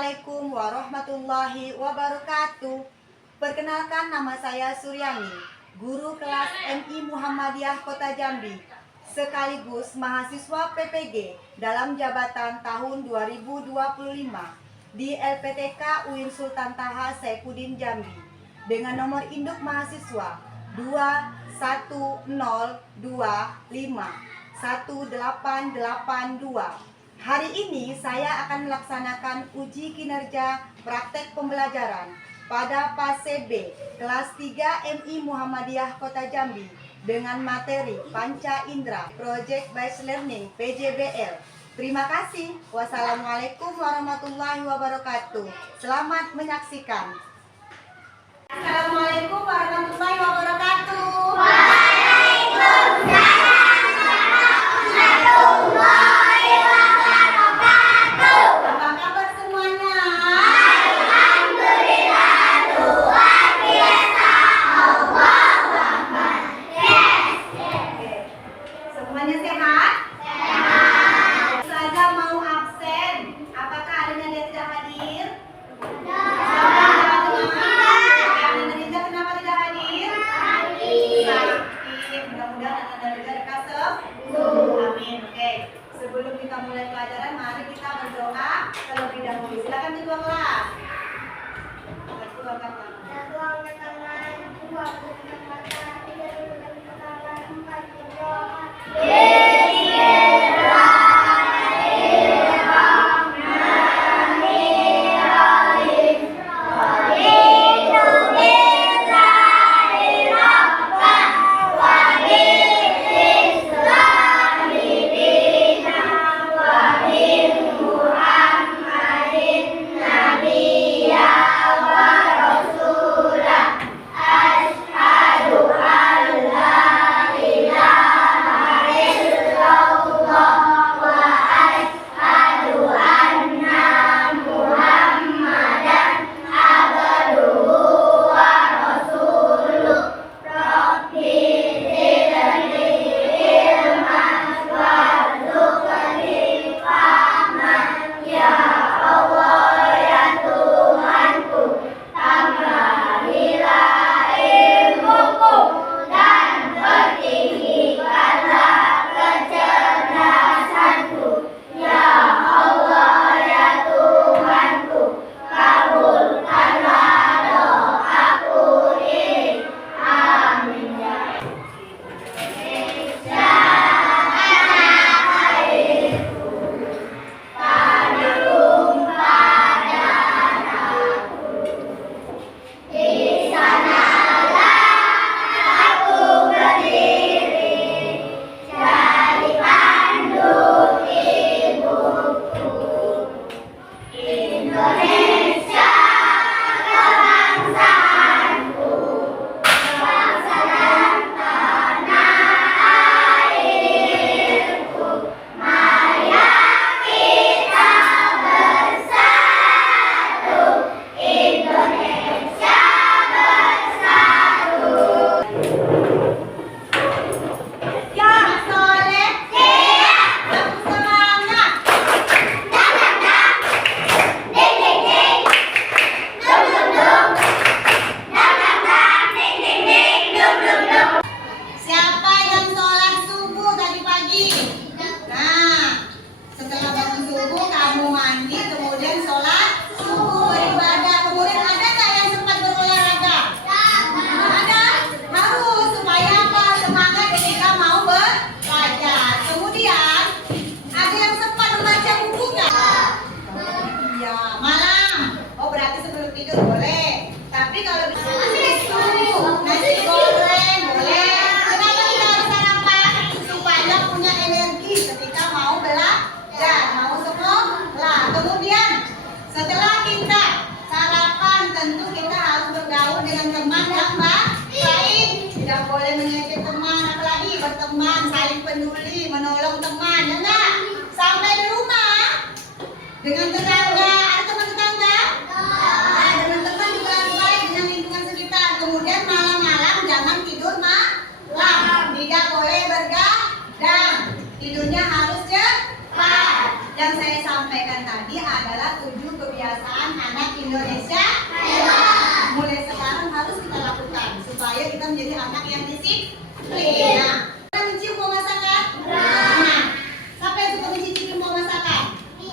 Assalamualaikum warahmatullahi wabarakatuh. Perkenalkan, nama saya Suryani, guru kelas MI Muhammadiyah Kota Jambi, sekaligus mahasiswa PPG dalam jabatan tahun 2025 di LPTK UIN Sultan Taha Saifuddin Jambi dengan nomor induk mahasiswa 210251882. Hari ini saya akan melaksanakan uji kinerja praktek pembelajaran pada fase B kelas 3 MI Muhammadiyah Kota Jambi dengan materi Panca Indra Project Based Learning PJBL. Terima kasih. Wassalamualaikum warahmatullahi wabarakatuh. Selamat menyaksikan. Assalamualaikum warahmatullahi wabarakatuh. Waalaikumsalam warahmatullahi wabarakatuh. Apa kabar semuanya? Alhamdulillah, luar biasa. Allahu Akbar. Yes. Semuanya sehat? Sehat. Saja mau absen. Apakah adanya dia tidak hadir? Amin. Oke. Sebelum kita mulai pelajaran, mari kita berdoa terlebih dahulu. Silakan ketua kelas. Menolong teman, ya enggak? Sampai di rumah dengan tetangga, ada teman tetangga? Nah, dengan teman juga harus baik dengan lingkungan sekitar. Kemudian malam-malam jangan tidur malam, tidak boleh bergadang, tidurnya harus cepat. Yang saya sampaikan tadi adalah 7 kebiasaan perasaan anak Indonesia. Mulai sekarang harus kita lakukan supaya kita menjadi anak yang disiplin. Nah, kita mencium bau masakan. Nah, siapa yang suka mencicipi bau masakan?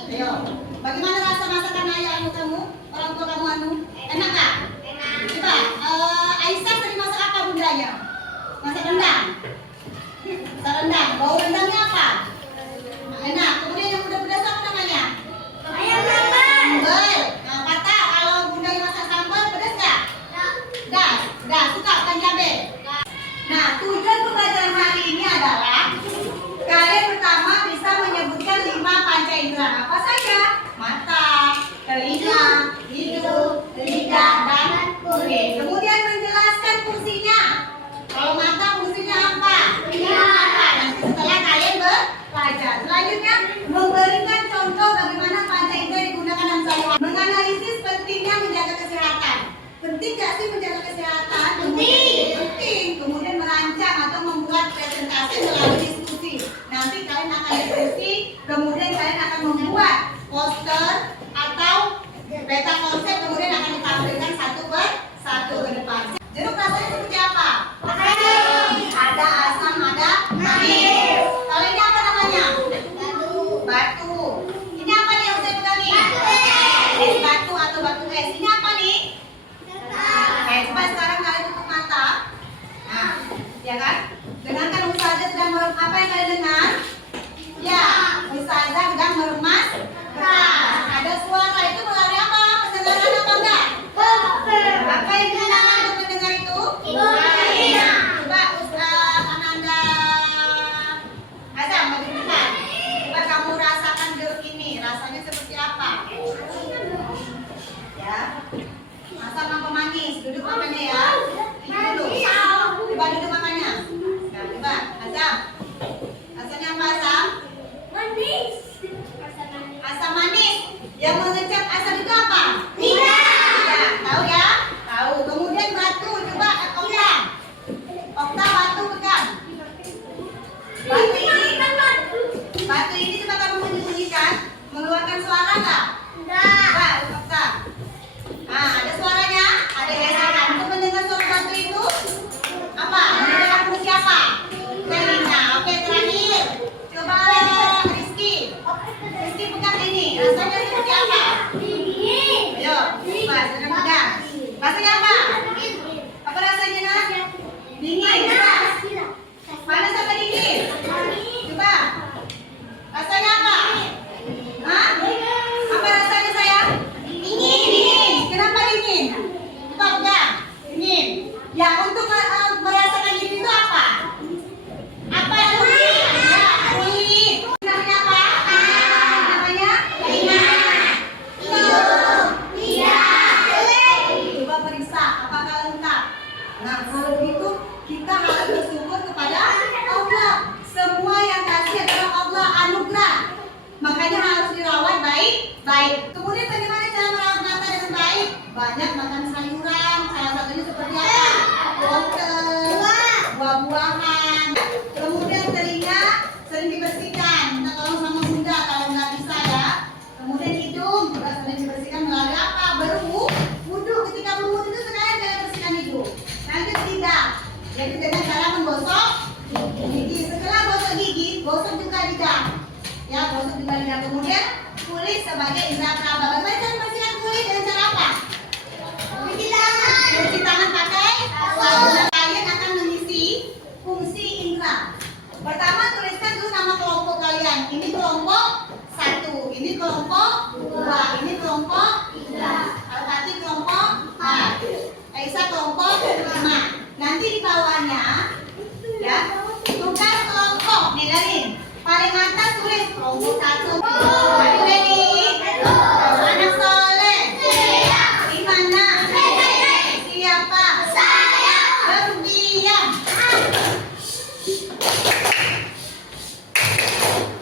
Ayo, bagaimana rasa masakan ayah kamu? Orang tua kamu enak nggak? Coba, Aisyah sering masak apa bundanya? Masak rendang. Masak rendang. Bau rendangnya apa? Enak. Kemudian yang pedas-pedas apa namanya? Ayam sambal. Nah, patah kalau bundanya masak sambal pedas nggak? Dah, suka kan cabai? Nah, tujuan pembelajaran hari ini adalah kalian pertama bisa menyebutkan 5 panca indera apa saja? Mata, telinga, hidung, lidah, dan kulit. Kemudian menjelaskan fungsinya. Kalau mata fungsinya apa? Nanti setelah kalian belajar. Selanjutnya memberikan contoh bagaimana panca indera digunakan dalam sehari-hari. Menganalisis pentingnya menjaga kesehatan. Penting gak sih menjaga kesehatan? Penting. Kemudian merancang atau membuat presentasi melalui diskusi. Nanti kalian akan diskusi, kemudian kalian akan membuat poster atau peta konsep, kemudian akan ditampilkan satu per satu ke depan. Jeruk rasanya seperti apa? Ada asam, ada manis. Kalau ini apa namanya? Batu. Ini apa nih yang saya pegang nih? Es batu atau batu es. Ini apa nih? Coba sekarang kalian tutup mata. Nah, ya kan? Dengarkan Ustazah sedang apa yang kalian dengar? Ya, Ustazah sedang meremas kertas. Ada suara itu melalui apa? Pendengaran apa enggak? Apa yang digunakan untuk mendengar itu? Coba Ananda Azam bagi depan. Coba kamu rasakan jeruk ini. Rasanya seperti apa? Ya. Asam apa manis? Duduk makannya ya. Duduk. Coba duduk makannya. Nah, coba Azam. Rasanya apa Azam? Asam manis. Yang mengecap asam itu apa? Ya, tahu ya? Tahu. Kemudian batu, coba Okta. Okta batu pegang. Batu ini coba kamu menyembunyikan, mengeluarkan suara nggak? Coba Okta. Nah, ada suaranya, ada gesekan. Untuk mendengar suara batu itu apa? Mendengar fungsi apa? Telinga. Oke, terakhir. Coba Rizky. Rizky pegang ini. Rasanya seperti apa? Ayo, coba sedang pegang. Rasanya apa? Apa rasanya nak? Dingin. Coba. Panas apa dingin? Coba. Rasanya apa? Hah? Apa rasanya sayang? Dingin. Kenapa dingin? Coba pegang. Dingin. Ya, untuk merasakan dingin itu apa? Apa yang kulit? Ya, kulit. Namanya apa? Namanya? Coba periksa apakah lengkap. Nah, kalau begitu kita harus bersyukur kepada Allah. Semua yang kasih adalah Allah anugerah. Makanya harus dirawat baik-baik. Kemudian bagaimana cara merawat mata dengan baik? Banyak makan sayuran, salah satunya seperti apa? Wortel, buah-buahan. Kemudian telinga sering dibersihkan. Minta tolong sama bunda kalau nggak bisa ya. Kemudian hidung juga sering dibersihkan melalui apa? Berwudu. Ketika berwudu itu sekarang jangan bersihkan hidung. Nanti lidah. Jadi dengan cara menggosok gigi. Setelah gosok gigi, gosok juga lidah. Ya, gosok juga lidah. Kemudian kulit sebagai indera peraba. Bagaimana cara membersihkan kulit dengan cara apa? Cuci tangan pakai sabun. Kalian akan mengisi fungsi indera. Pertama tuliskan dulu nama kelompok kalian. Ini kelompok 1, ini kelompok 2, ini kelompok 3. Al-Fatih kelompok 4. Aisyah kelompok 5. Nanti di bawahnya ya, tugas kelompok. Nih dari paling atas tulis kelompok 1. Ayo ready? Anak soleh. Di mana? Siapa? Saya. Berdiam.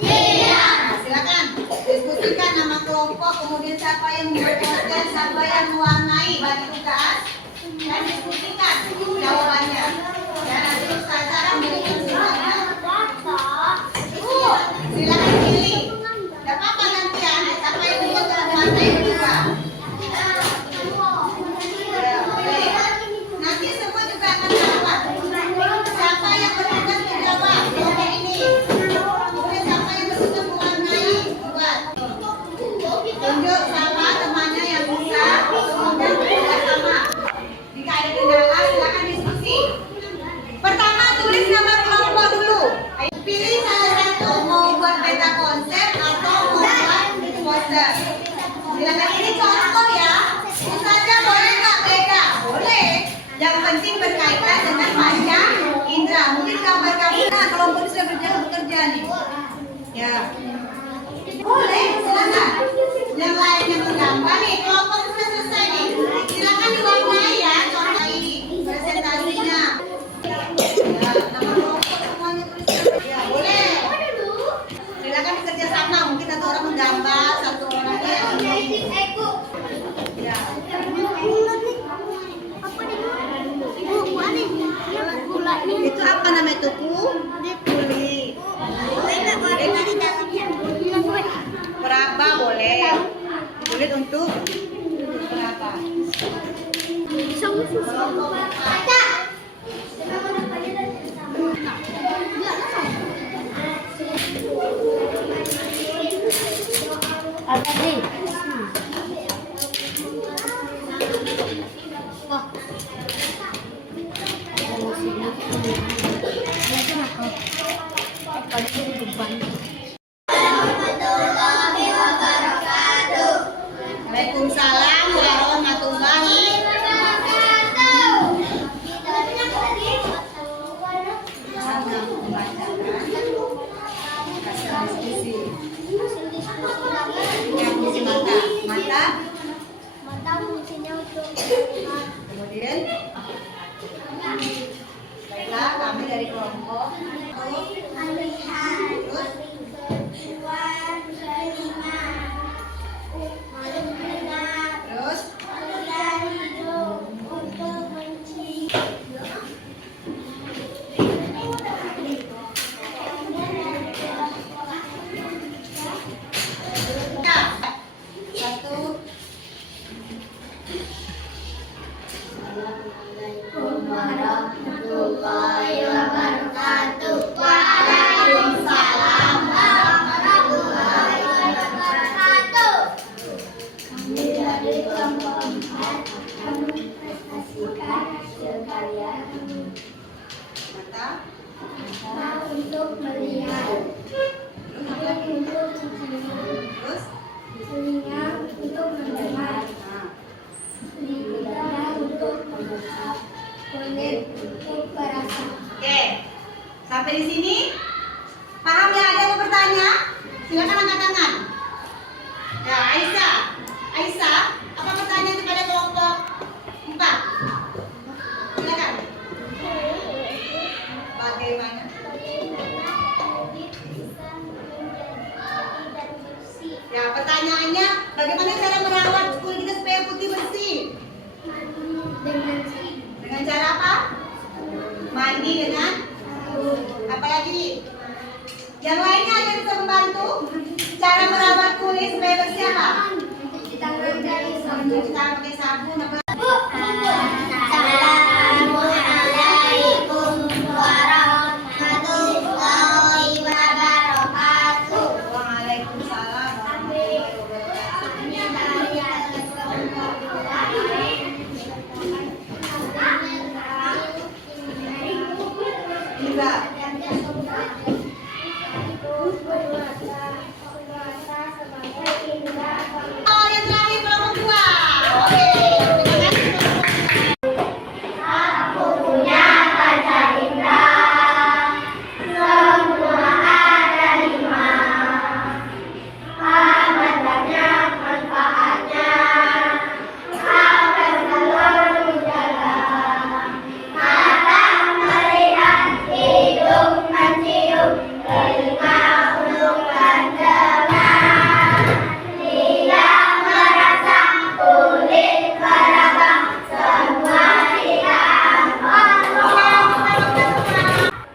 Nah, silakan diskusikan nama kelompok, kemudian siapa yang membuat poster, siapa yang mewarnai bagi tugas, dan diskusikan jawabannya. Dan nanti Ustazah akan berikan semuanya. Silakan pilih. Tidak apa-apa gantian, siapa yang membuat mewarnai juga. Kulit. Berapa boleh? Kulit untuk berapa? Apa sih? Waalaikumsalam warahmatullahi kemudian baiklah kami dari kelompok terus satu Warahmatullahi wabarakatuh. Waalaikumsalam warahmatullahi wabarakatuh. Kami dari kelompok 4 akan mempresentasikan hasil karya mata untuk melihat, untuk terus telinga untuk mendengar, nah, lidah untuk mengucap, kulit untuk merasa. oke sampai di sini paham ya? Ada yang bertanya silakan angkat tangan ya. Aisyah apa pertanyaan kepada kelompok 4? Silakan. Bagaimana? Ya, pertanyaannya bagaimana cara merawat kulit kita supaya putih bersih? Dengan cara apa? Mandi dengan apa lagi? Yang lainnya ada yang bisa membantu cara merawat kulit supaya bersih apa? Mencuci tangan pakai sabun apa? Assalamualaikum warahmatullahi wabarakatuh. Waalaikumsalam warahmatullahi wabarakatuh. Juga. Oh, yang terakhir kelompok 2. Oke, terima kasih.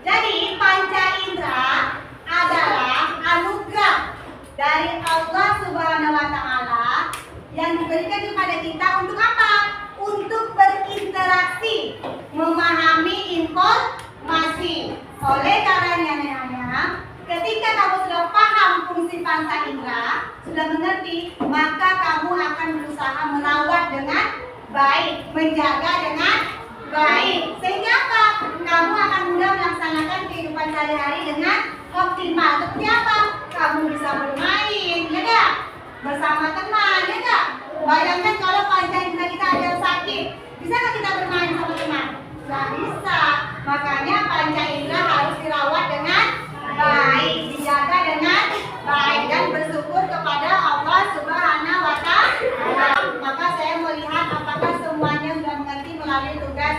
Jadi panca indera adalah anugerah dari Allah Subhanahu wa taala yang diberikan kepada kita untuk apa? Untuk berinteraksi, memahami informasi. Oleh karenanya, ketika kamu sudah paham fungsi panca indera, sudah mengerti, maka kamu akan berusaha merawat dengan baik, menjaga dengan baik. Sehingga apa? Kamu akan mudah melaksanakan kehidupan sehari-hari dengan optimal. Seperti apa? Kamu bisa bermain, ya enggak? Bersama teman, ya enggak? Bayangkan kalau panca indera kita ada yang sakit, bisa nggak kita bermain sama teman? Nggak bisa. Makanya panca indera harus dirawat dengan baik, dijaga dengan baik, dan bersyukur kepada Allah Subhanahu wa taala. Maka saya melihat apakah semuanya sudah mengerti melalui tugas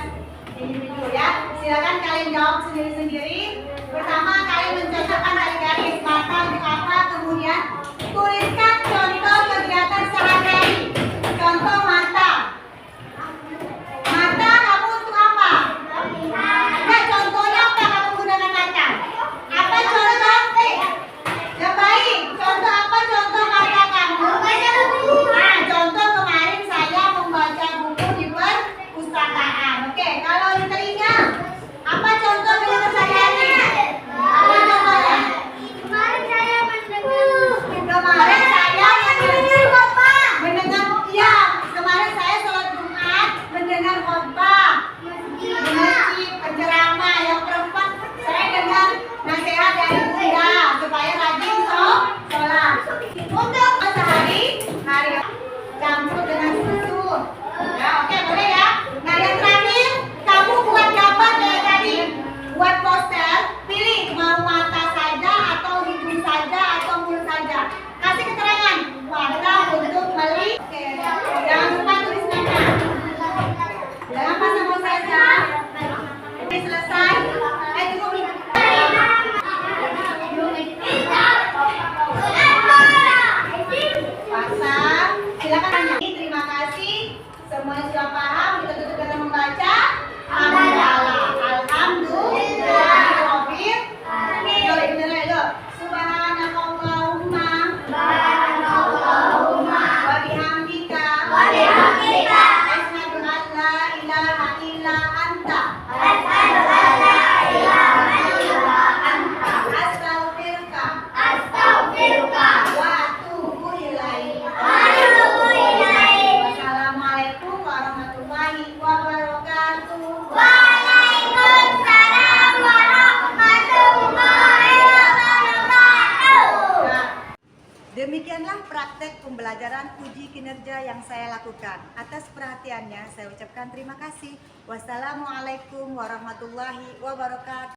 individu ya. Silakan kalian jawab sendiri-sendiri. Pertama, kalian mencocokkan dari garis mata untuk apa, kemudian tuliskan contoh kegiatan sehari-hari. Contoh mata. Mata kamu untuk apa? Nah, contohnya apa kamu menggunakan Selesai. Tunggu. Pasang. Silakan. Terima kasih. Semuanya sudah paham. Kita tutup dengan membaca. Alhamdulillah. Alhamdulillah. Subhanakallahumma wa bihamdika asyhadu an la ilaha illa anta astaghfiruka wa atubu ilaik. Wassalamualaikum warahmatullahi wabarakatuh. Waalaikumsalam warahmatullahi wabarakatuh. Demikianlah praktek pembelajaran uji kinerja yang saya lakukan. Atas perhatiannya saya ucapkan terima kasih. Wassalamualaikum warahmatullahi wabarakatuh.